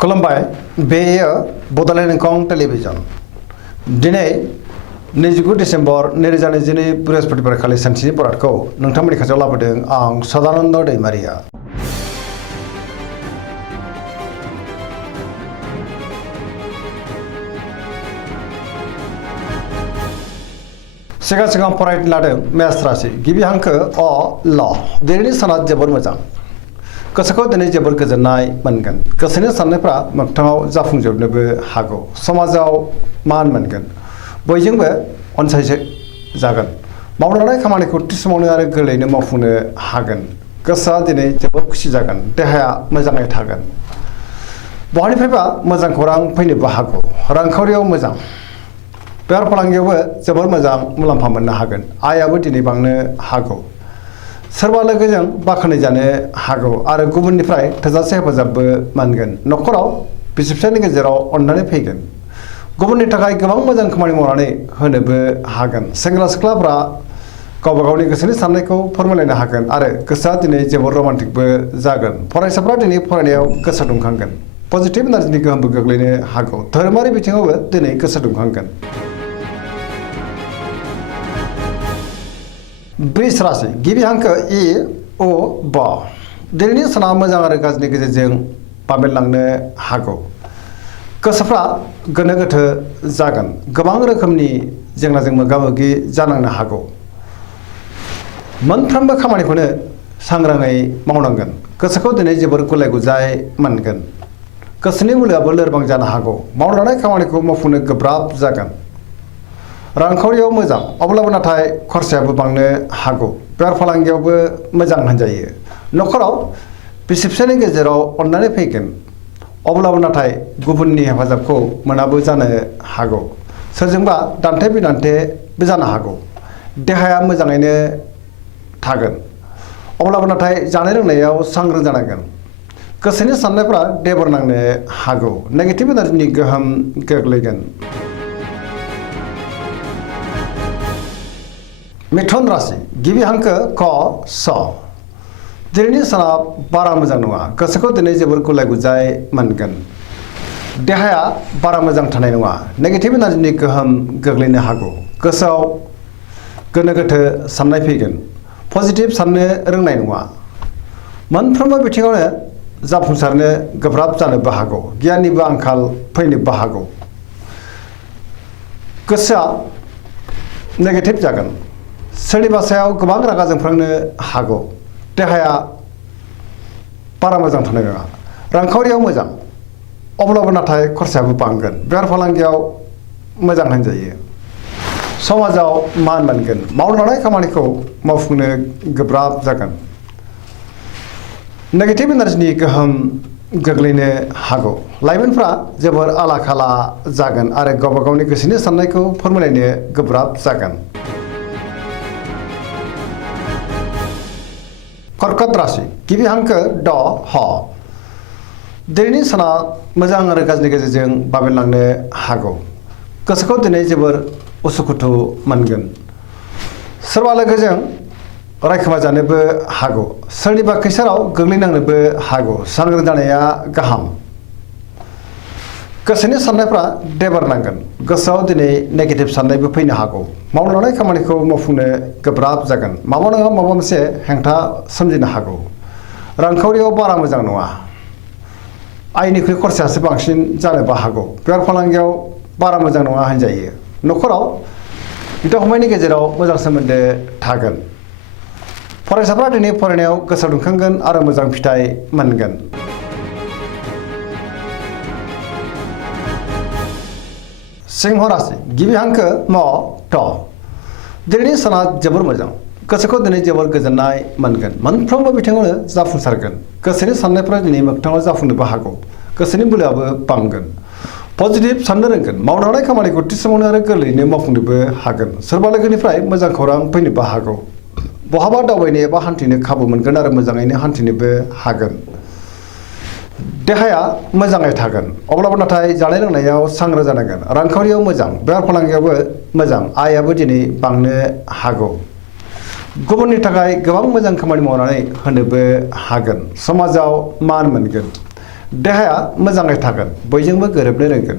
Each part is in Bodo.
खुलुमबाय बेयो बड'लेण्ड इंखं टेलिभिजन दिनै 29 डिसेम्बर 2022 बृहस्पतिबार खालि सानसेनि बरादखौ नोंथांमोननि खाथियाव लाबोदों आं सदानन्द दैमारिया। सिगां फरायनो लादों मेष राशि गिबि हांखो अ ल दिनैनि साना जोबोर मोजां गोसोखौ दिनै जोबोर गोजोननाय मोनगोन गोसोनि साननायफ्रा मोगथाङाव जाफुंजोबनोबो हागौ समाजाव मान मोनगोन बयजोंबो अनसायजागोन मावलांनाय खामानिखौ थि समावनो आरो गोरलैयैनो मावफुंनो हागोन गोसोआ दिनै जोबोर खुसि जागोन देहाया मोजाङै थागोन बहानिफ्रायबा मोजां खौरां फैनोबो हागौ रांखावरियाव मोजां बेफार फालांगियावबो जोबोर मोजां मुलाम्फा मोननो हागोन आयाबो दिनै बांनो हागौ सोरबा लोगोजों बाख्नाय जानो हागौ आरो गुबुननिफ्राय थोजासे हेफाजाबबो मोनगोन न'खराव बिसि फिसायनि गेजेराव अननानै फैगोन गुबुननि थाखाय गोबां मोजां खामानि मावनानै होनोबो हागोन सेंग्रा सिख्लाफ्रा गावबा गावनि गोसोनि साननायखौ फोरमायलायनो हागोन आरो गोसोआ दिनै जोबोर रमान्टिकबो जागोन फरायसाफ्रा दिनै फरायनायाव गोसो दुंखांगोन पजिटिभ एनार्जिनि गोहोमबो गोग्लैनो हागौ धोरोमारि बिथिङावबो दिनै गोसो दुंखांगोन। वृष राशि गिबि हांखो इ अ ब दिनैनि साना मोजां आरो गाज्रिनि गेजेरजों बाबेनलांनो हागौ गोसोफ्रा गोनो गोथो जागोन गोबां रोखोमनि जेंनाजों मोगा मोगि जानांनो हागौ मोनफ्रोमबो खामानिखौनो सांग्राङै मावनांगोन गोसोखौ दिनै जोबोर गुलाय गुजाय मोनगोन गोसोनि बोलोआबो लोरबां जानो हागौ मावलांनाय खामानिखौ मावफुंनो गोब्राब जागोन रांखावरियाव मोजां अब्लाबो नाथाय खरसायाबो बांनो हागौ बेफार फालांगियावबो मोजां होनजायो न'खराव बिसि फिसायनि गेजेराव अननानै फैगोन अब्लाबो नाथाय गुबुननि हेफाजाबखौ मोनाबो जानो हागौ सोरजोंबा दान्थे बिदान्थेबो जानो हागौ देहाया मोजाङैनो थागोन अब्लाबो नाथाय जानाय लोंनायाव सांग्रां जानांगोन गोसोनि साननायफ्रा देबर नांनो हागौ नेगेटिभ एनार्जिनि गोहोम गोग्लैगोन। मिथुन राशि गिबि हांखो क स दिनैनि साना बारा मोजां नङा गोसोखौ दिनै जोबोर गुलाय गुजाय मोनगोन देहाया बारा मोजां थानाय नङा नेगेटिभ एनार्जिनि गोहोम गोग्लैनो हागौ गोसोआव गोनो गोथो साननाय फैगोन पजिटिभ साननो रोंनाय नङा मोनफ्रोमबो बिथिङावनो जाफुंसारनो गोब्राब जानोबो हागौ गियाननिबो आंखाल फैनोबो हागौ गोसोआ नेगेटिभ जागोन सोरनिबा सायाव गोबां रागा जोंफ्लांनो हागौ देहाया बारा मोजां थानाय नङा रांखावरियाव मोजां अब्लाबो नाथाय खरसायाबो बांगोन बेफार फालांगियाव मोजां होनजायो समाजाव मान मोनगोन मावलांनाय खामानिखौ मावफुंनो गोब्राब जागोन नेगेटिभ एनार्जिनि गोहोम गोग्लैनो हागौ लाइमोनफ्रा जोबोर आला खाला जागोन आरो गावबा गावनि गोसोनि साननायखौ फोरमायलायनो गोब्राब जागोन। कर्कट राशि गिबि हांखो ड ह दिनैनि साना मोजां आरो गाज्रिनि गेजेरजों बाबेनलांनो हागौ गोसोखौ दिनै जोबोर उसुखुथु मोनगोन सोरबा लोगोजों रायखोमा जानोबो हागौ सोरनिबा खैसाराव गोग्लैनांनोबो हागौ सांग्रां जानाया गाहाम गोसोनि साननायफ्रा देबार नांगोन गोसोआव दिनै नेगेटिभ साननायबो फैनो हागौ मावलांनाय खामानिखौ मावफुंनो गोब्राब जागोन माबा नङा माबा मोनसे हेंथा सोमजिनो हागौ रांखावरियाव बारा मोजां नङा आयनिख्रुइ खरसायासो बांसिन जानोबो हागौ बेफार फालांगियाव बारा मोजां नङा होनजायो न'खराव बिदा फंबायनि गेजेराव मोजां सोमोन्दो थागोन फरायसाफ्रा दिनै फरायनायाव गोसो दुंखांगोन आरो मोजां फिथाइ मोनगोन। सिंह राशि गिबि हांखो म ट दिनैनि साना जोबोर मोजां गोसोखौ दिनै जोबोर गोजोननाय मोनगोन मोनफ्रोमबो बिथिङावनो जाफुंसारगोन गोसोनि साननायफ्रा दिनै मोगथाङाव जाफुंनोबो हागौ गोसोनि बोलोआबो बांगोन पजिटिभ साननो रोंगोन मावलांनाय खामानिखौ थि समावनो आरो गोरलैयैनो मावफुंनोबो हागोन सोरबा लोगोनिफ्राय मोजां खौरां फैनोबो हागौ बहाबा दावबायनो एबा हान्थिनो खाबु मोनगोन आरो मोजाङैनो हान्थिनोबो हागोन देहाया मोजाङै थागोन अब्लाबो नाथाय जानाय लोंनायाव सांग्रां जानांगोन रांखावरियाव मोजां बेफार फालांगियावबो मोजां आयाबो दिनै बांनो हागौ गुबुननि थाखाय गोबां मोजां खामानि मावनानै होनोबो हागोन समाजाव मान मोनगोन देहाया मोजाङै थागोन बयजोंबो गोरोबनो रोंगोन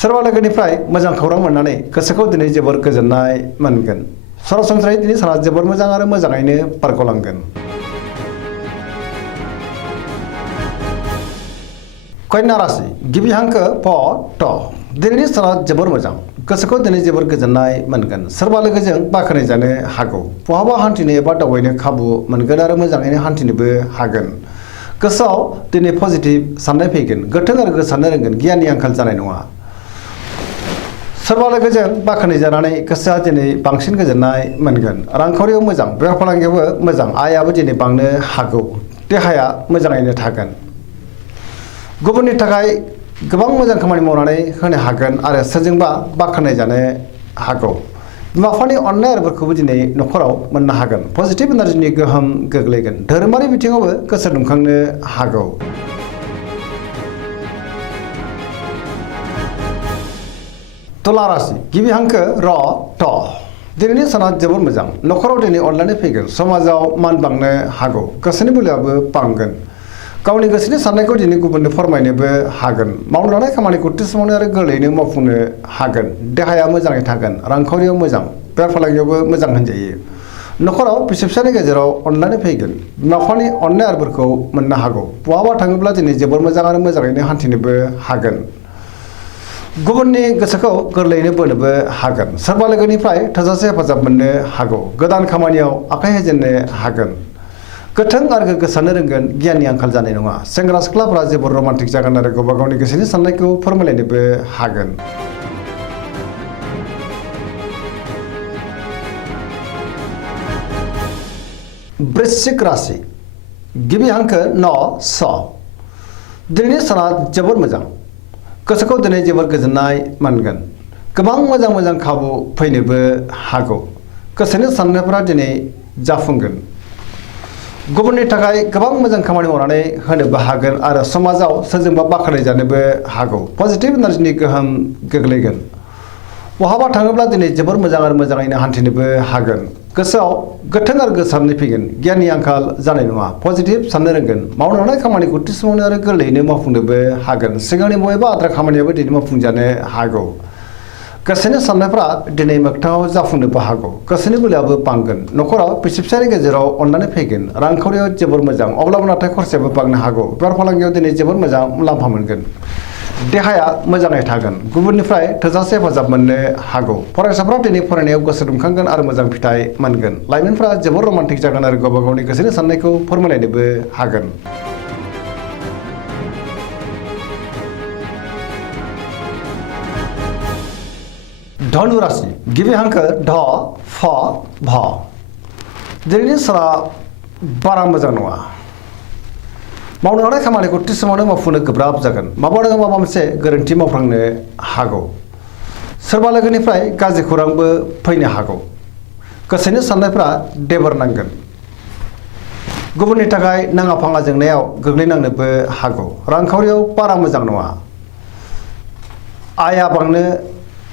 सोरबा लोगोनिफ्राय मोजां खौरां मोननानै गोसोखौ दिनै जोबोर गोजोननाय मोनगोन सरासनस्रायै दिनै साना जोबोर मोजां आरो मोजाङैनो बारग'लांगोन कन्या राशि गिबि हांखो प ट दिनैनि साना जोबोर मोजां गोसोखौ दिनै जोबोर गोजोननाय मोनगोन सोरबा लोगोजों बाख्नाय जानो हागौ बहाबा हान्थिनो एबा दावबायनो खाबु मोनगोन आरो मोजाङैनो हान्थिनोबो हागोन गोसोआव दिनै पजिटिभ साननाय फैगोन गोथों आरो गोसारनो रोंगोन गियाननि आंखाल जानाय नङा सोरबा लोगोजों बाख्नाय जानानै गोसोआ दिनै बांसिन गोजोननाय मोनगोन रांखावरियाव मोजां बेफार फालांगियावबो मोजां आयाबो दिनै बांनो हागौ देहाया मोजाङैनो थागोन गुबुननि थाखाय गोबां मोजां खामानि मावनानै होनो हागोन आरो सोरजोंबा बाख्नाय जानो हागौ बिमा बिफानि अननाय आरोफोरखौबो दिनै न'खराव मोननो हागोन पजिटिभ एनार्जिनि गोहोम गोग्लैगोन धोरोमारि बिथिङावबो गोसो दुंखांनो हागौ तुला राशि गिबि हांखो र ट दिनैनि साना जोबोर मोजां न'खराव दिनै अनलायनाय फैगोन समाजाव मान बांनो हागौ गोसोनि बोलोआबो बांगोन गावनि गोसोनि साननायखौ दिनै गुबुननो फोरमायनोबो हागोन मावनो लानाय खामानिखौ थिसमावनो आरो गोरलैयैनो मावफुंनो हागोन देहाया मोजाङै थागोन रांखावरियाव मोजां बेफार फालांगियावबो मोजां होनजायो न'खराव बिसि फिसानि गेजेराव अनलायनाय फैगोन बिमा बिफानि अननाय आरोफोरखौ मोननो हागौ बहाबा थाङोब्ला दिनै जोबोर मोजां आरो मोजाङैनो हान्थिनोबो हागोन गुबुननि गोसोखौ गोरलैयैनो बोनोबो हागोन सोरबा लोगोनिफ्राय थोजासे हेफाजाब मोननो हागौ गोदान खामानियाव आखाइ होजेननो हागोन गोथों आरो गोसारनो रोंगोन गियाननि आंखाल जानाय नङा सेंग्रा सिख्लाफोरा जोबोर रमान्टिक जागोन आरो गावबा गावनि गोसोनि साननायखौ फोरमायलायनोबो हागोन वृश्चिक राशि गिबि हांखो न स दिनैनि साना जोबोर मोजां गोसोखौ दिनै जोबोर गोजोननाय मोनगोन गोबां मोजां मोजां खाबु फैनोबो हागौ गोसोनि साननायफोरा दिनै जाफुंगोन गुबुननि थाखाय गोबां मोजां खामानि मावनानै होनोबो हागोन आरो समाजाव सोरजोंबा बाख्नाय जानोबो हागौ पजिटिभ एनार्जिनि गोहोम गोग्लैगोन बहाबा थाङोब्ला दिनै जोबोर मोजां आरो मोजाङैनो हान्थिनोबो हागोन गोसोआव गोथों आरो गोसारनाय फैगोन गियाननि आंखाल जानाय नङा पजिटिभ साननो रोंगोन मावनो लानाय खामानिखौ थिसमावनो आरो गोरलैयैनो मावफुंनोबो हागोन सिगांनि बबेबा आद्रा खामानियाबो दिनै मावफुंजानो हागौ गोसोनि साननायफ्रा दिनै मोगथाङाव जाफुंनोबो हागौ गोसोनि बोलोआबो बांगोन न'खराव बिसि फिसानि गेजेराव अननानै फैगोन रांखावरियाव जोबोर मोजां अब्लाबो नाथाय खरसायाबो बांनो हागौ बेफार फालांगियाव दिनै जोबोर मोजां मुलाम्फा मोनगोन देहाया मोजाङै थागोन गुबुननिफ्राय थोजासे हेफाजाब मोननो हागौ फरायसाफ्रा दिनै फरायनायाव गोसो दुंखांगोन आरो मोजां फिथाइ मोनगोन लाइमोनफ्रा जोबोर रमान्टिक जागोन आरो गावबा गावनि गोसोनि साननायखौ फोरमायलायनोबो हागोन धनु राशि गिबि हांखो ध फ भ दिनैनि साना बारा मोजां नङा मावनो लानाय खामानिखौ थि समावनो मावफुंनो गोब्राब जागोन माबा नङा माबा मोनसे गोरोन्थि मावफ्लांनो हागौ सोरबा लोगोनिफ्राय गाज्रि खौरांबो फैनो हागौ गोसोनि साननायफ्रा देबोर नांगोन गुबुननि थाखाय नाङा फाङा जेंनायाव गोग्लैनांनोबो हागौ रांखावरियाव बारा मोजां नङा आया बांनो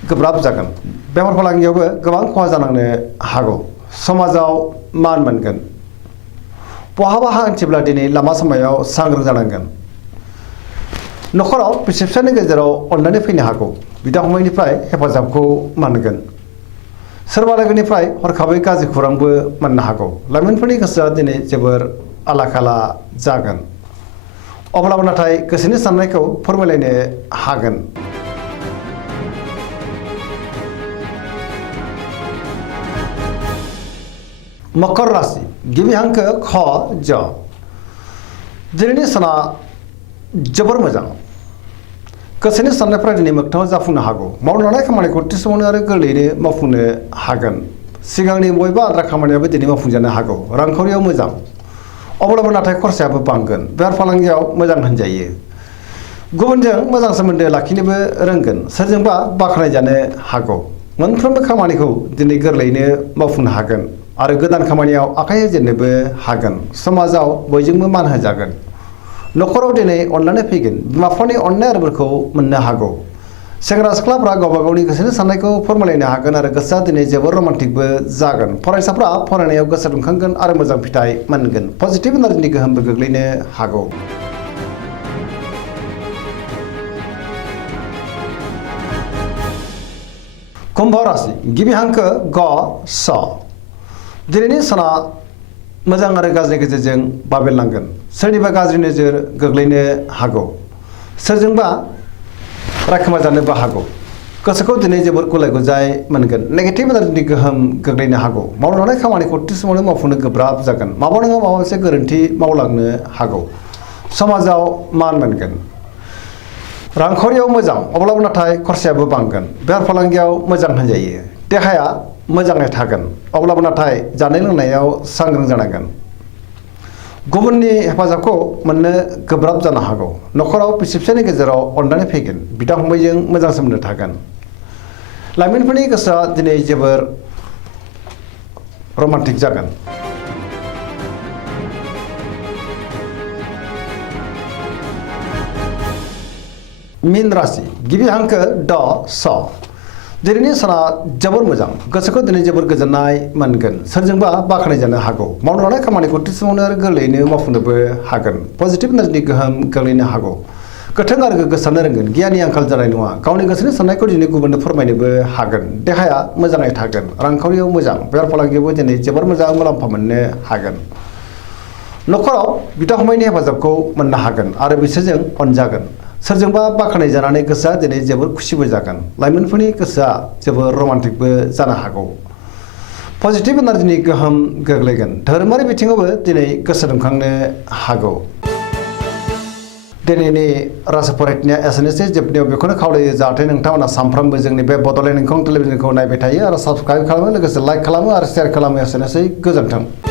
गोब्राब जागोन बेफार फालांगियावबो गोबां खहा जानांनो हागौ समाजाव मान मोनगोन बहाबा हान्थिब्ला दिनै लामा सामायाव सांग्रां जानांगोन न'खराव बिसि फिसानि गेजेराव अननानै फैनो हागौ बिदा फंबायनिफ्राय हेफाजाबखौ मोनगोन सोरबा लोगोनिफ्राय हरखाबै गाज्रि खौरांबो मोननो हागौ लाइमोनफोरनि गोसोआ दिनै जोबोर आला खाला जागोन अब्लाबो नाथाय गोसोनि साननायखौ फोरमायलायनो हागोन मकर राशि गिबि हांखो ख ज दिनैनि साना जोबोर मोजां गोसोनि साननायफ्रा दिनै मोगथाङाव जाफुंनो हागौ मावनो लानाय खामानिखौ थि समावनो आरो गोरलैयैनो मावफुंनो हागोन सिगांनि बबेबा आद्रा खामानियाबो दिनै मावफुंजानो हागौ रांखावरियाव मोजां अब्लाबो नाथाय खरसायाबो बांगोन बेफार फालांगियाव मोजां होनजायो गुबुनजों मोजां सोमोन्दो लाखिनोबो रोंगोन सोरजोंबा बाख्नाय जानो हागौ मोनफ्रोमबो खामानिखौ दिनै गोरलैयैनो मावफुंनो हागोन आरो गोदान खामानियाव आखाइ होजेननोबो हागोन समाजाव बयजोंबो मान होजागोन न'खराव दिनै अननानै फैगोन बिमा बिफानि अननाय आरोफोरखौ मोननो हागौ सेंग्रा सिख्लाफ्रा गावबा गावनि गोसोनि साननायखौ फोरमायलायनो हागोन आरो गोसोआ दिनै जोबोर रमान्टिकबो जागोन फरायसाफ्रा फरायनायाव गोसो दुंखांगोन आरो मोजां फिथाइ मोनगोन पजिटिभ एनार्जिनि गोहोमबो गोग्लैनो हागौ कुम्भ राशि गिबि हांखो ग स दिनैनि साना मोजां आरो गाज्रि गेजेरजों बाबेरलांगोन सोरनिबा गाज्रि नोजोर गोग्लैनो हागौ सोरजोंबा रायखोमा जानोबो हागौ गोसोखौ दिनै जोबोर गुलाय गुजाय मोनगोन नेगेटिभ एनार्जिनि गोहोम गोग्लैनो हागौ मावनो लानाय खामानिखौ थि समावनो मावफुंनो गोब्राब जागोन माबा नङा माबा मोनसे गोरोन्थि मावलांनो हागौ समाजाव मान मोनगोन रांखावरियाव मोजां अब्लाबो नाथाय खरसायाबो बांगोन बेफार फालांगियाव मोजां होनजायो देहाया मोजाङै थागोन अब्लाबो नाथाय जानाय लोंनायाव सांग्रां जानांगोन गुबुननि हेफाजाबखौ मोननो गोब्राब जानो हागौ नखराव बिसि फिसायनि गेजेराव अनलायनाय फैगोन बिदा फंबायजों मोजां सोमोन्दो थागोन लाइमोनफोरनि गोसोआ दिनै जोबोर रमान्टिक जागोन मीन राशि गिबि हांखो ड स दिनैनि साना जोबोर मोजां गोसोखौ दिनै जोबोर गोजोननाय मोनगोन सोरजोंबा बाख्नाय जानो हागौ मावनो लानाय खामानिखौ थि समावनो आरो गोरलैयैनो मावफुंनोबो हागोन पजिटिभ एनार्जिनि गोहोम गोग्लैनो हागौ गोथों आरो गोग्गो साननो रोंगोन गियाननि आंखाल जानाय नङा गावनि गोसोनि साननायखौ दिनै गुबुननो फोरमायनोबो हागोन देहाया मोजाङै थागोन रांखावरियाव मोजां बेफार फालांगियावबो दिनै जोबोर मोजां मुलाम्फा मोननो हागोन नखराव बिदा फंबायनि हेफाजाबखौ मोननो हागोन आरो बिसोरजों अनजागोन सोरजोंबा बाख्नाय जानानै गोसोआ दिनै जोबोर खुसिबो जागोन लाइमोनफोरनि गोसोआ जोबोर रमान्टिकबो जानो हागौ पजिटिभ एनार्जिनि गोहोम गोग्लैगोन धोरोमारि बिथिङावबो दिनै गोसो दुंखांनो हागौ दिनैनि राशि फरायथिनाया एसेनोसै जोबनायाव बेखौनो खावलायो जाहाथे नोंथांमोना सानफ्रोमबो जोंनि बे बड'लेण्ड इंखं टेलिभिजनखौ नायबाय थायो आरो साबस्क्राइब खालामो लोगोसे लाइक खालामो आरो शेयार खालामो एसेनोसै गोजोन्थों।